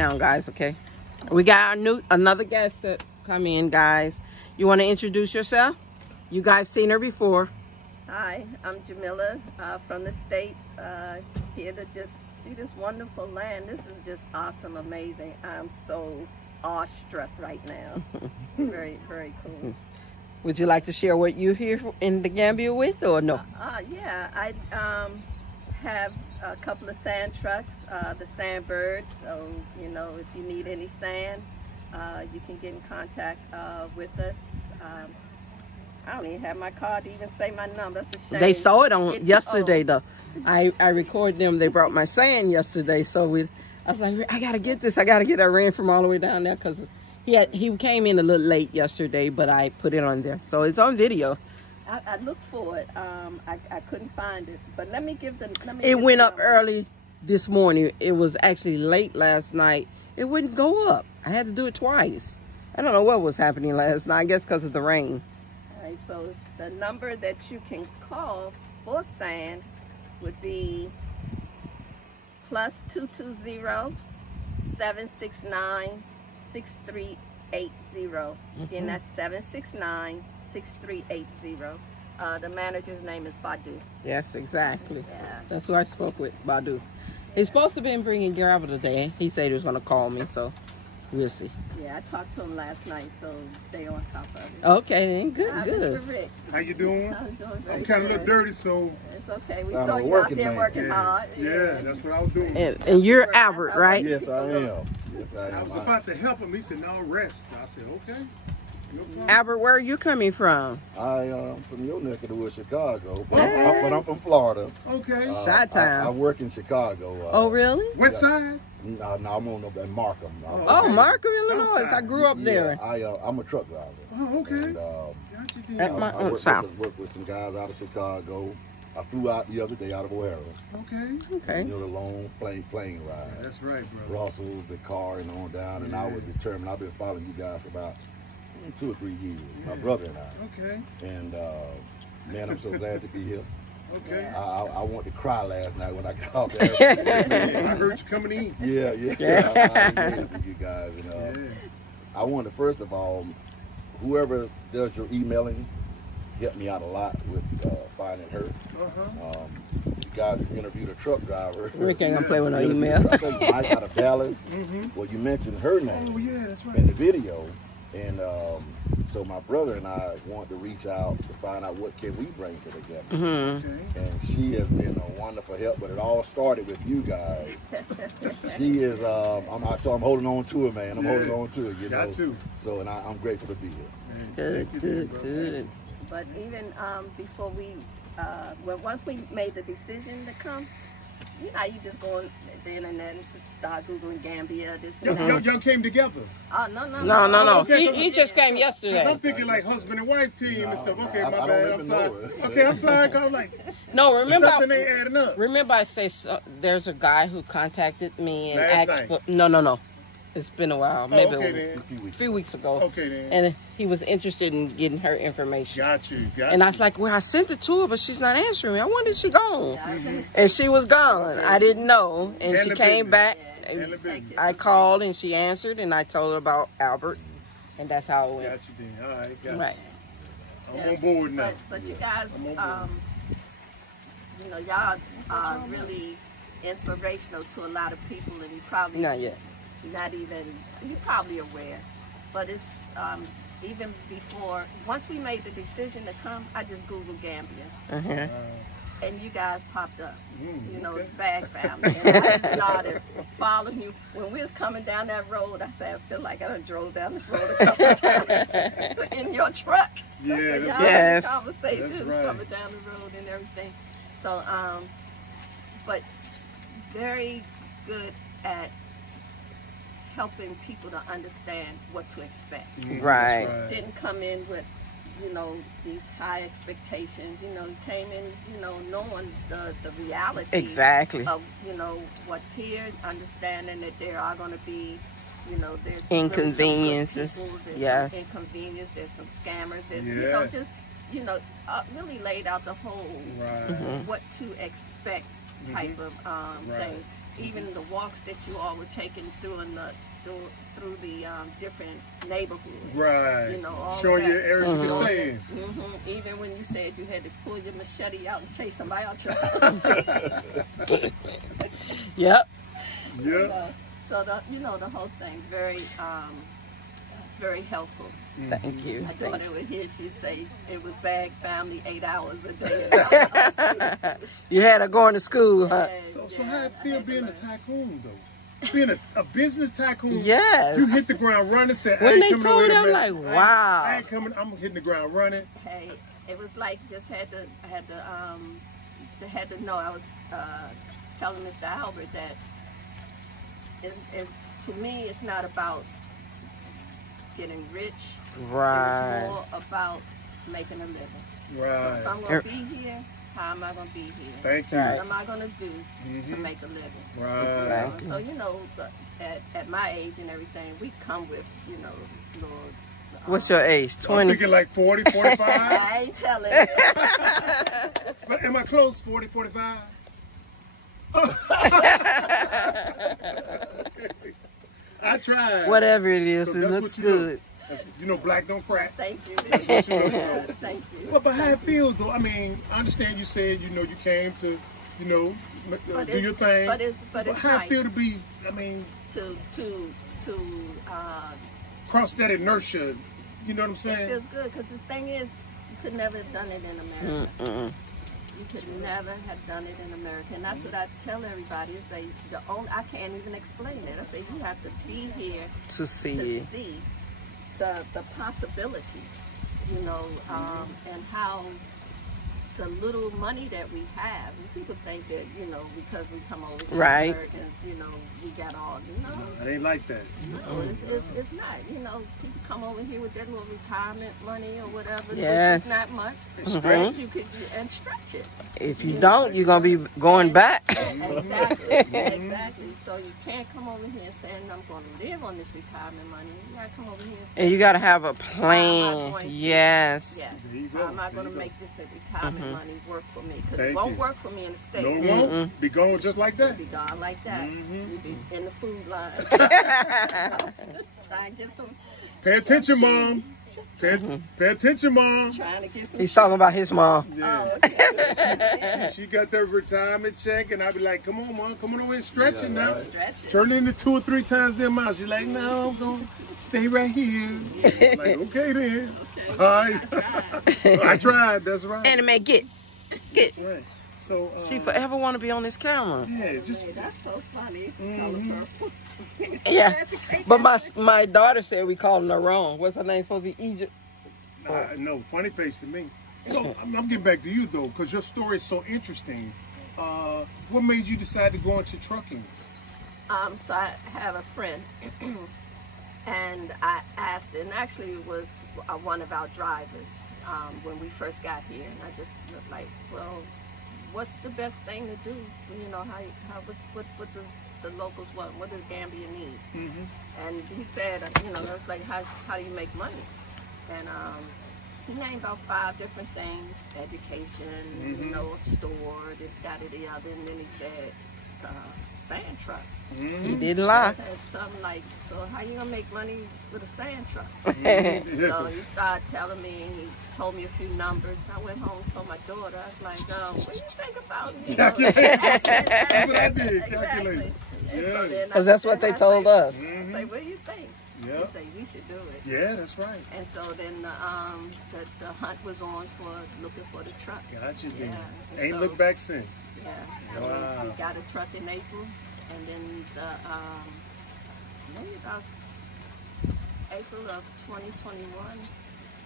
now, guys. Okay. We got another guest that come in, guys. You want to introduce yourself? You guys seen her before. Hi, I'm Jamila from the States, here to just see this wonderful land. This is just awesome, amazing. I'm so awestruck right now. Very, very cool. Would you like to share what you here in the Gambia with, or no? Yeah, I have a couple of sand trucks, the Sandbirds. So, you know, if you need any sand, you can get in contact with us. I don't even have my card to even say my number. That's a shame. They saw it on yesterday, though. I recorded them. They brought my sand yesterday, so I was like, I gotta get this. I gotta get. I ran from all the way down there because he came in a little late yesterday, but I put it on there, so it's on video. I looked for it. I couldn't find it, but let me give the. It went up early this morning. It was actually late last night. It wouldn't go up. I had to do it twice. I don't know what was happening last night. I guess because of the rain. So the number that you can call for sand would be +220-769-6380. Again, that's 769-6380. The manager's name is Badu. Yes, exactly. Yeah. That's who I spoke with, Badu. He's supposed to be bringing gravel today. He said he was going to call me, so we'll see. Yeah, I talked to him last night, so they on top of it. Okay, then good. Mr. Rick. How you doing? I'm doing very I'm kind of a good. little dirty, so. It's okay. We saw you out there working hard. Yeah, that's what I was doing. And you're Albert, right? Yes, I am. Yes, I am. I was about to help him. He said, no, rest. I said, okay. No problem. Albert, where are you coming from? I am from your neck of the woods, Chicago, but I'm from Florida. Okay. Chi-town. I work in Chicago. Oh, really? What side? No, I'm on in Markham. Oh, Markham, Illinois. Southside. I grew up there. Yeah, I'm a truck driver. Oh, okay. And, Gotcha, then. At my own south. work with some guys out of Chicago. I flew out the other day out of O'Hara. Okay. Okay. You know, the long plane ride. That's right, bro. Russell, the car, and on down. And I was determined. I've been following you guys for about 2 or 3 years. My brother and I. Okay. And man, I'm so glad to be here. Okay. I want to cry last night when I got off the airplane. I heard you coming in. Yeah. I enjoyed you guys. And I want to, first of all, whoever does your emailing, helped me out a lot with finding her. You guys interviewed a truck driver. Rick ain't gonna play with no email. I think Mike out of Dallas. Well, you mentioned her name. Oh, yeah, that's right. In the video. And so my brother and I want to reach out to find out what can we bring to the Gambia. Okay. And she has been a wonderful help, but it all started with you guys. She is, I'm holding on to her, man. I'm holding on to her, you know. Got to. So, and I'm grateful to be here. Good. But even before we, once we made the decision to come, you know, you just go on the internet and start Googling Gambia, this and that. Y'all came together? Oh, no. No. Okay, so He just came yesterday. I'm thinking like husband and wife team and stuff. Okay, I my don't bad. I'm even sorry. know it. Okay, I'm sorry. I'm like, No, remember. something ain't adding up. Remember, I say there's a guy who contacted me and Last asked night. for. No. It's been a while, maybe okay, a then. few weeks ago. Okay, then. And he was interested in getting her information. Got you. And I was like, well, I sent it to her, but she's not answering me. I wonder if she gone. And she was gone. I didn't know. And she came back. I called and she answered, and I told her about Albert. And that's how it went. Got you then. All right, got Right. you. I'm on board now. But you guys, you know, y'all are really inspirational to a lot of people, and you probably Not yet. you're probably aware. But it's even before, once we made the decision to come, I just Googled Gambia. And you guys popped up, you know, the Bag family. And I just started following you. When we was coming down that road, I said, I feel like I done drove down this road a couple of times in your truck. Yeah, that's Y'all right. Yes. Conversations That's right. coming down the road and everything. So, but very good at helping people to understand what to expect. Right. Didn't come in with, you know, these high expectations. You know, came in, you know, knowing the reality Exactly. of, you know, what's here, understanding that there are going to be, you know, there's Inconveniences, really some good people, yes. there's some inconvenience, there's some scammers, there's, you know, just, you know, really laid out the whole what to expect type of things. even the walks that you all were taking through through the different neighborhoods. Right. You know, all showing that. you areas you can stay in. Even when you said you had to pull your machete out and chase somebody out your house. Yep. Yeah. So the whole thing very helpful. Thank you. My daughter would hear she say it was bag family 8 hours a day. You had her going to school, huh? So how it feel being a tycoon though? Being a business tycoon. Yes. You hit the ground running. Said, I When ain't they coming told over me, here I'm to like, mess. wow. I ain't coming. I'm hitting the ground running. Hey, it was like just had to they had to know. I was telling Mr. Albert that to me it's not about getting rich. Right. It's more about making a living. So Right. if I'm going to be here, how am I going to be here? Thank you. Right. What am I going to do to make a living? Right. Exactly. So, at my age and everything, we come with, little... What's your age? I'm 20? thinking like 40, 45. I ain't telling. But am I close? 40, 45? I tried. Whatever it is, So it that's looks what you know. good. You know, black don't crack. Thank you. That's what you know. So. Thank you. But how it feel though? I mean, I understand you said, you came to, do your thing. But it's how nice it feel to be, I mean, to cross that inertia, you know what I'm it saying? feels good because the thing is, you could never have done it in America. You could never have done it in America, and that's what I tell everybody. Is I can't even explain it. I say you have to be here To see to it. see the possibilities, and how the little money that we have. And people think that because we come over here, Right. Americans, we got all. It ain't like that. No, it's not. People come over here with that little retirement money or whatever, Yes. which is not much. Stretch you could and stretch it. If you don't, you're going to be going back. Exactly, exactly. So you can't come over here and say, I'm going to live on this retirement money. You got to come over here and say, And you got to have a how am plan. I going to- Yes. Yes. There you go. How am I going There to you make this retirement money work for me? Because Thank it won't you. work for me in the States. No, it won't. Be going just like that. You'll be gone like that. You'll be in the food line. Trying to get some. Pay attention, some Mom. Pay attention, Mom. Trying to get some. He's talking about his mom. Yeah. Oh, okay. She got that retirement check, and I be like, come on, Mom, come on over and stretch it now. Stretch it. Turn it into 2 or 3 times the amount. She's like, no, I'm going to stay right here. I'm like, okay then. Okay. All right. I tried. That's right. Anime, get. That's right. So, She forever want to be on this camera. yeah, just Hey, that's so funny. Color purple. Yeah. But my daughter said we called her wrong. What's her name supposed to be? Egypt? no funny face to me. So I'm getting back to you though, because your story is so interesting. What made you decide to go into trucking? So I have a friend, and I asked, and actually it was one of our drivers when we first got here, and I just was like, well, what's the best thing to do? What does the locals want? What does Gambia need? And he said, I was like, how do you make money? And he named about 5 different things: education, a store, this, that, or the other. And then he said, sand trucks. He didn't lie. I said something like, so how you gonna make money with a sand truck? So he started telling me, and he told me a few numbers. I went home, told my daughter, I was like, what do you think about me? That's what I did, calculate. Yeah. Because that's what they told us. I say, what do you think? Yeah. He say, we should do it. Yeah, that's right. And so then the hunt was on for looking for the truck. Got you, then. Yeah. Ain't So- looked back since. Yeah. So Wow. we got a truck in April, and then maybe about April of 2021,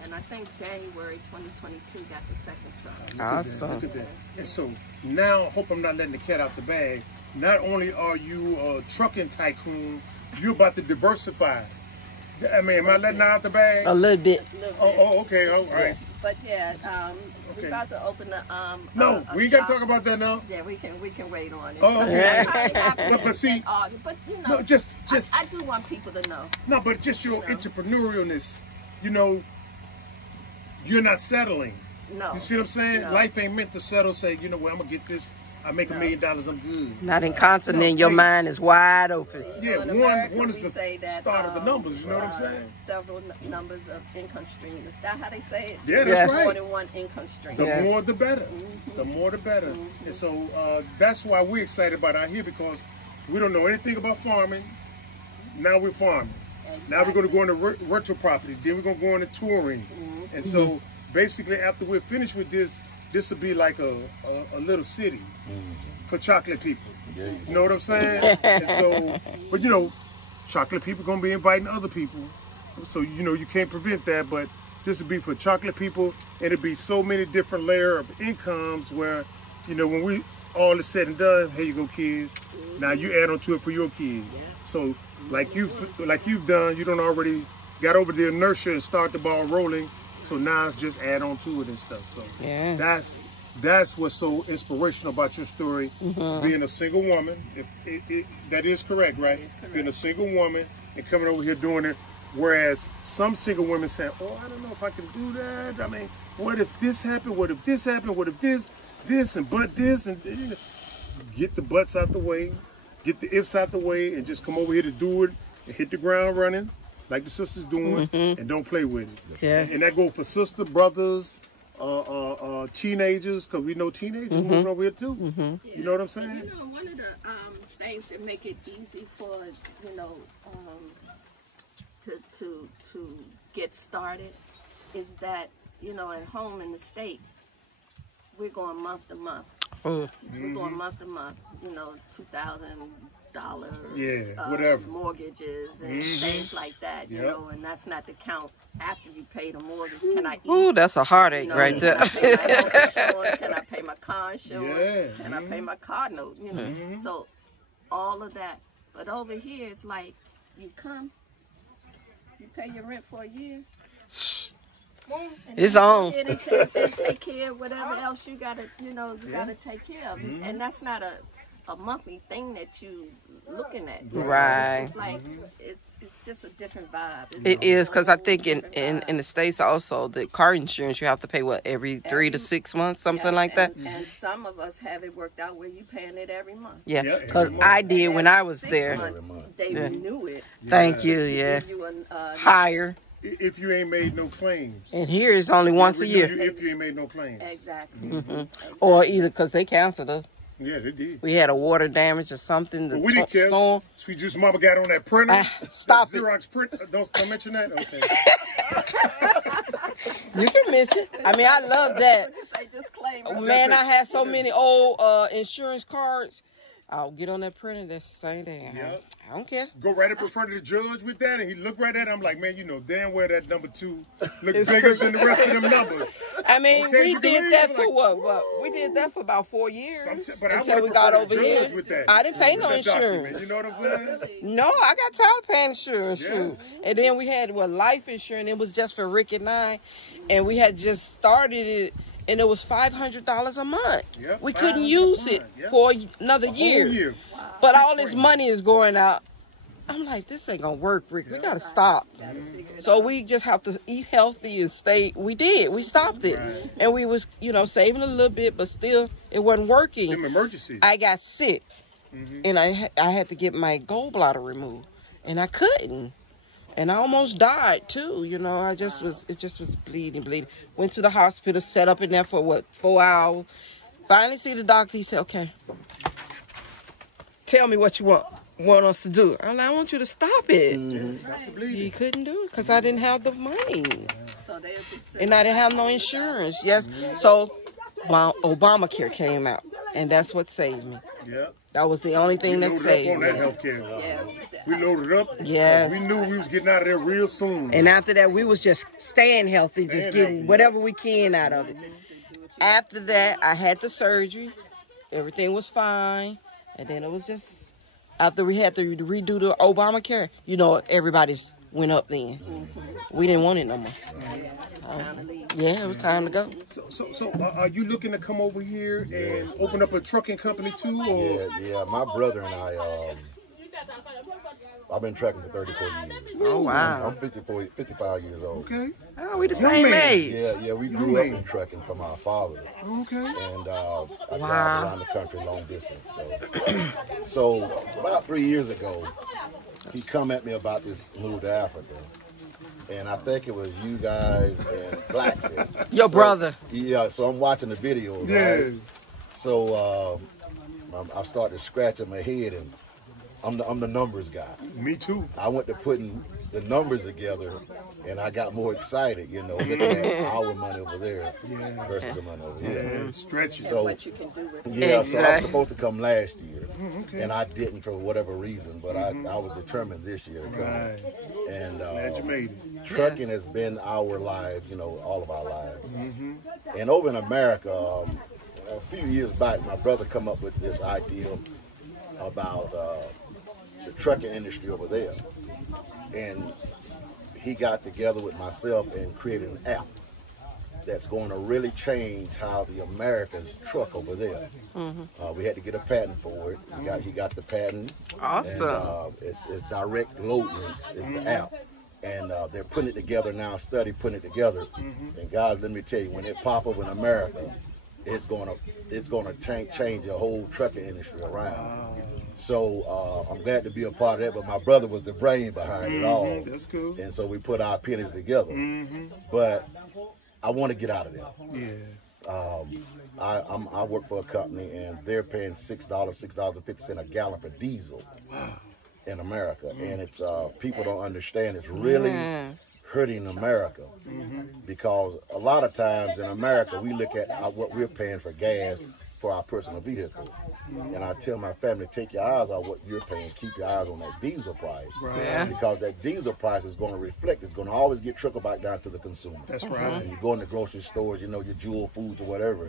and I think January 2022 got the second truck. Awesome. Look at that. And so now, I hope I'm not letting the cat out the bag. Not only are you a trucking tycoon, you're about to diversify. I mean, am I letting that out the bag? A little bit. A little bit. Oh, okay, all right. But yeah, Okay. we're about to open a No, a we ain't got shop. to talk about that now. Yeah, we can wait on it. Oh, okay. It probably happens But see- in August, but No, just I do want people to know. no, but just your No. entrepreneurialness. You're not settling. No. You see what I'm saying? No. Life ain't meant to settle. Say, you know what? I'm gonna get this. I make $1 million, I'm good. Not in continent, your mind is wide open. Yeah, in America, one is we the say that, start of the numbers. You know what I'm saying? Several numbers of income streams. Is that how they say it? Yeah, that's Yes. right. More than one income stream. The Yes. more the better. The more the better. And so that's why we're excited about out here, because we don't know anything about farming. Now we're farming. Now we're going to go into rental property. Then we're going to go into touring. And so basically after we're finished with this, this will be like a little city for chocolate people. Yeah, You know what I'm saying? And so, but you know, chocolate people going to be inviting other people. So, you know, you can't prevent that, but this will be for chocolate people, and it'll be so many different layers of incomes where, you know, when we all is said and done, here you go, kids. Now you add on to it for your kids. So, like you've done, you done already got over the inertia and start the ball rolling. So now it's just add on to it and stuff. So Yes. that's what's so inspirational about your story, being a single woman. That is correct, right? That is correct. Being a single woman and coming over here doing it. Whereas some single women say, oh, I don't know if I can do that. I mean, what if this happened? What if this happened? What if this, and but this, and you know, get the butts out the way, get the ifs out the way, and just come over here to do it and hit the ground running, like the sisters doing, and don't play with it. Yes. And that goes for sister, brothers, teenagers, because we know teenagers moving over here too. You know what I'm saying? You know, one of the things that make it easy for, you know, to get started is that, you know, at home in the States, we're going month to month. Oh. We're going month to month, you know, $2,000 Yeah, whatever. mortgages and things like that, you Yep. know, and that's not the count after you pay the mortgage. Can I eat? Ooh, that's a heartache You know, right there. Can I pay my health insurance? Can I pay my car insurance? Yeah. Can I pay my car note? You know, so all of that. But over here, it's like you come, you pay your rent for a year. And It's then you on. go ahead and take care of whatever else you gotta, you know, you gotta take care of. And that's not a monthly thing that you looking at. Right. It's like it's just a different vibe. It's It a is, because I whole think in different the States also, the car insurance, you have to pay, what, every 3 to 6 months, something like that? And some of us have it worked out where you paying it every month. Yeah, Yeah, because every I did when I Every was 6 there. months, they Yeah. renew it. Thank you, yeah. Give you Higher. If you ain't made no claims. And here it's only once a Renew year. you if you ain't made no claims. exactly. Or either because they canceled us. Yeah, they did. We had a water damage or something. The But we didn't care. storm. Sweet Juice Mama got on that printer. Stop that it. Xerox print. Don't mention that? Okay. You can mention. I mean, I love that. Just say disclaimer. Man, I had so many old insurance cards. I'll get on that printer. That's the same thing. Yep. I don't care. Go right up in front of the judge with that, and he looked right at it. I'm like, man, you know damn well that number 2 look bigger than the rest of them numbers. I mean, Okay, we you can did leave, that like- for what? We did that for about 4 years But I until went we up got in front over of the judge here. with that. I didn't pay no That document, insurance. You know what I'm saying? No, I got tired of paying insurance. Yeah. Shoot. And then we had life insurance. It was just for Rick and I, and we had just started it, and it was $500 a month. Yep, We couldn't $500 use a it month, yep. for another Whole year. year. But 6 all this grand. money is going out. I'm like, this ain't gonna work, Rick. We gotta stop. So we just have to eat healthy and stay. We did. We stopped it, Right. and we was, saving a little bit, but still, it wasn't working. Them emergencies. I got sick, and I had to get my gallbladder removed, and I couldn't, and I almost died too. It just was bleeding. Went to the hospital, sat up in there for 4 hours. Finally, see the doctor. He said, "Okay, tell me what you want us to do." I'm like, "I want you to stop it." Stop the He bleeding. couldn't do it because I didn't have the money, So they'll just say, and I didn't have no insurance. Yes, so Obamacare came out, and that's what saved me. Yep. That was the only We thing that loaded up saved on me. that health care. yeah, We loaded up. Yes. We knew we was getting out of there real soon. And after that, we was just staying healthy, just Staying getting healthy. whatever we can out of it. After that, I had the surgery. Everything was fine. And then it was just, after we had to redo the Obamacare, everybody's went up then. We didn't want it no more. it's time to leave. Yeah, it was time to go. So are you looking to come over here and open up a trucking company too? Or? Yeah. My brother and I, I've been trucking for 34 years. Oh, wow. I'm 55 years old. Okay. Oh, we the same man. age. Yeah, we grew up in trucking from our father. Okay. And I drive around the country long distance. So about 3 years ago, he come at me about this move to Africa. And I think it was you guys and Blackfin. Your brother. Yeah, so I'm watching the video, right? So I started scratching my head, and I'm the numbers guy. Me too. I went to putting the numbers together, and I got more excited, you know, looking at our money over there versus the money over here. Yeah, stretch it. So What you can do with it. yeah, so I was Exactly. supposed to come last year, okay. and I didn't for whatever reason, but I was determined this year to come. Right. And Glad you made it. trucking has been our lives, you know, all of our lives. And over in America, a few years back, my brother come up with this idea about the trucking industry over there. And he got together with myself and created an app that's going to really change how the Americans truck over there. We had to get a patent for it. He got the patent. Awesome. And, it's direct load links is the app. And they're putting it together now, putting it together. And guys, let me tell you, when it pop up in America, it's gonna change the whole trucking industry around. So I'm glad to be a part of that, but my brother was the brain behind it all. That's cool. And so we put our pennies together. But I want to get out of there. Yeah. I work for a company, and they're paying $6.50 a gallon for diesel in America. And it's people don't understand, it's really hurting America, because a lot of times in America we look at what we're paying for gas for our personal vehicle, and I tell my family, take your eyes off what you're paying, keep your eyes on that diesel price, Yeah. because that diesel price is going to reflect, it's going to always get trickled back down to the consumer. That's right. And you go in the grocery stores, you know, your Jewel Foods or whatever,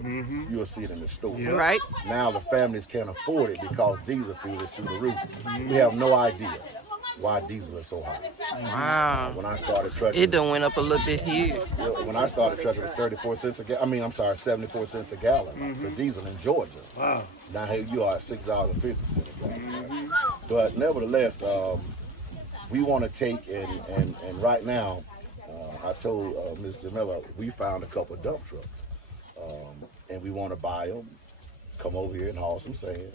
you'll see it in the store. Yeah. Right? Now the families can't afford it because diesel fuel is through the roof. We have no idea why diesel is so high. Wow. When I started trucking, It done went up a little bit here. when I started trucking, it was 34 cents a gallon. 74 cents a gallon for diesel in Georgia. Wow. Now here you are at $6.50 a gallon. But nevertheless, we want to take and right now, I told Mr. Miller, we found a couple of dump trucks, and we want to buy them, come over here and haul some sand.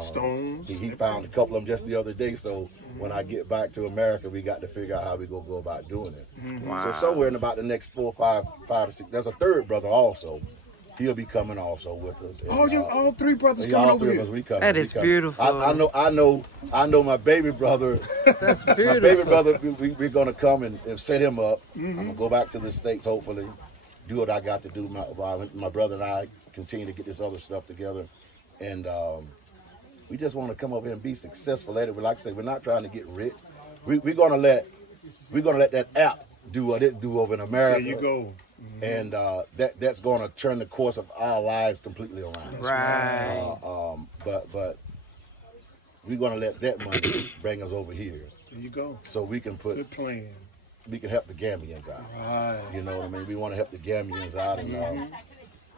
Stones. He found a couple of them just the other day, so when I get back to America, we got to figure out how we go about doing it. Wow. So somewhere in about the next 4, 5 to 6, there's a third brother also. He'll be coming also with us. And, All three brothers yeah, coming all over three here. of us, we coming. That we is coming. beautiful. I know my baby brother. That's My beautiful. baby brother, we're gonna come and set him up. I'm gonna go back to the States, hopefully, do what I got to do. My brother and I continue to get this other stuff together, and we just want to come over here and be successful at it. Like I say, we're not trying to get rich. We're gonna let that app do what it do over in America. There you go. And that's gonna turn the course of our lives completely around. Right. But we're gonna let that money bring us over here, There you go. so we can Good plan. help the Gambians out. Right. You know what I mean? We want to help the Gambians out. And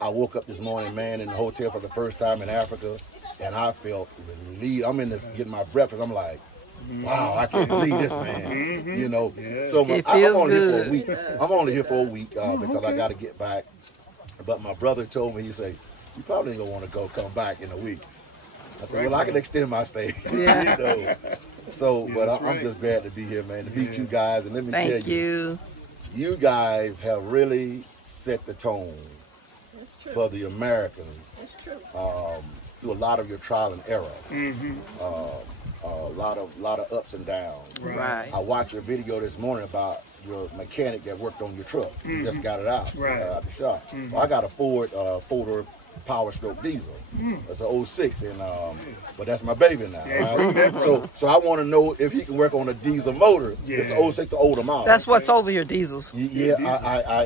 I woke up this morning, man, in the hotel for the first time in Africa, and I felt relieved. I'm in this getting my breakfast. I'm like, wow, I can't believe this, man. You know, Yeah. so It I'm feels only here for good. a week. I'm only here for a week because I okay. got to get back. But my brother told me, he said, you probably ain't gonna want to come back in a week. I said, well, I can extend my stay. Yeah. You know? So, Yeah, but that's I'm right. just glad to be here, man, to meet you guys. And let me tell Thank you. you guys have really set the tone It's true. for the Americans It's true. through a lot of your trial and error. A lot of ups and downs. Right. I watched your video this morning about your mechanic that worked on your truck. You just got it out, Right. out the shop. Well, I got a Ford Folder Power Stroke diesel. It's an 06, and but that's my baby now. Yeah, right? bring that, So I want to know if he can work on a diesel motor. Yeah. It's an 06 to older model. That's what's over here, diesels. Yeah,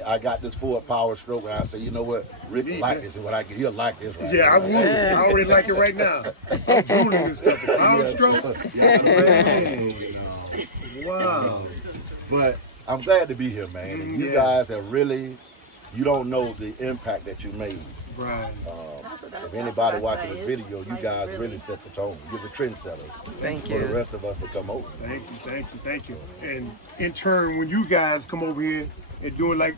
I got this Ford Power Stroke, and I said, you know what, Rick will like this. What he'll like this right Yeah, I now. would. I already like it right now. I'm drooling and stuff. The power stroke. Yeah, wow. But I'm glad to be here, man. And you Yeah. guys have really, you don't know the impact that you made. Right. If anybody watching this video, you guys really set the tone. You're the trendsetter Thank for the you. rest of us to come over. Thank you. And in turn, when you guys come over here, and doing like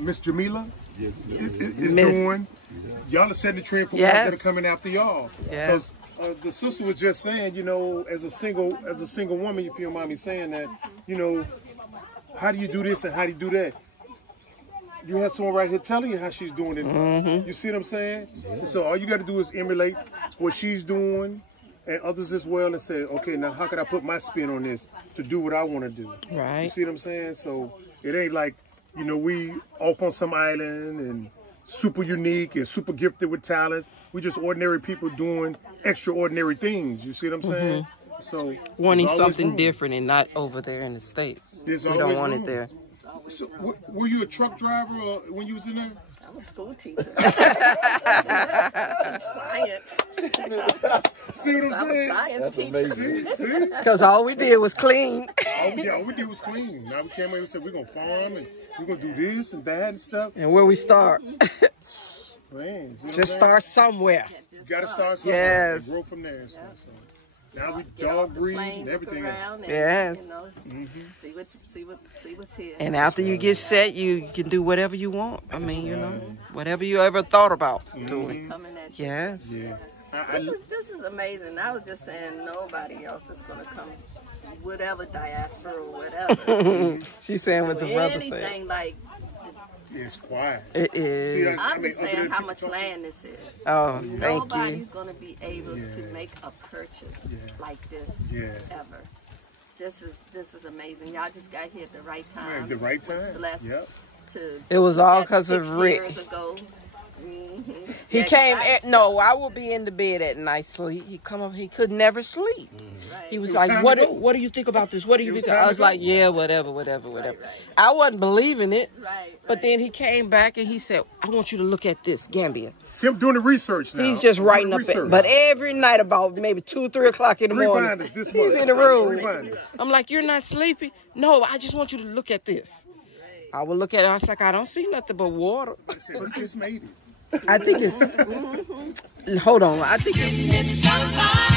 Miss Jamila Yes, is doing. Y'all are setting the trend for ones that are coming after y'all. Because the sister was just saying, you know, as a single woman, if you don't mind me saying that, you know, how do you do this and how do you do that? You have someone right here telling you how she's doing it. You see what I'm saying? And so all you got to do is emulate what she's doing and others as well and say, okay, now how can I put my spin on this to do what I want to do? Right. You see what I'm saying? So it ain't like, you know, we off on some island and super unique and super gifted with talents. We just ordinary people doing extraordinary things. You see what I'm saying? So wanting something different and not over there in the States. We don't want it there. So, were you a truck driver when you was in there? I'm a school teacher. I teach science. See what I'm saying? I'm a science teacher. See? Because all we did was clean. All we did was clean. Now we came in and said, we're going to farm and we're going to do this and that and stuff. And where we start? Man, just start somewhere. You got to start somewhere. Yes. And grow from there and stuff. So. Now we dog breed and everything. Yes. You know, see what's here. And after you get set, you can do whatever you want. I mean, you know, whatever you ever thought about doing. Coming at you. Yes. Yeah. This is amazing. I was just saying nobody else is gonna come, whatever diaspora or whatever. She's saying what the brother said. Anything like. It's quiet. It is. See, I'm just saying how much land this is. Oh, thank you. Nobody's going to be able to make a purchase like this ever. This is amazing. Y'all just got here at the right time. At the right time. Blessed to. It was all because of 6 Rick. years ago. He came. No, I would be in the bed at night sleep. He come up. He could never sleep. Right. He was like, "What do you think about this? What do you think?" I was like, "Yeah, whatever." Right. I wasn't believing it. Right. But then he came back and he said, "I want you to look at this, Gambia." See, I'm doing the research now. He's just writing up it. But every night about maybe 2, 3 o'clock in the morning, he's in the room. I'm like, "You're not sleepy?" "No, I just want you to look at this." I would look at it. I was like, "I don't see nothing but water." Let's just made it. I think it's. Hold on. I think it's.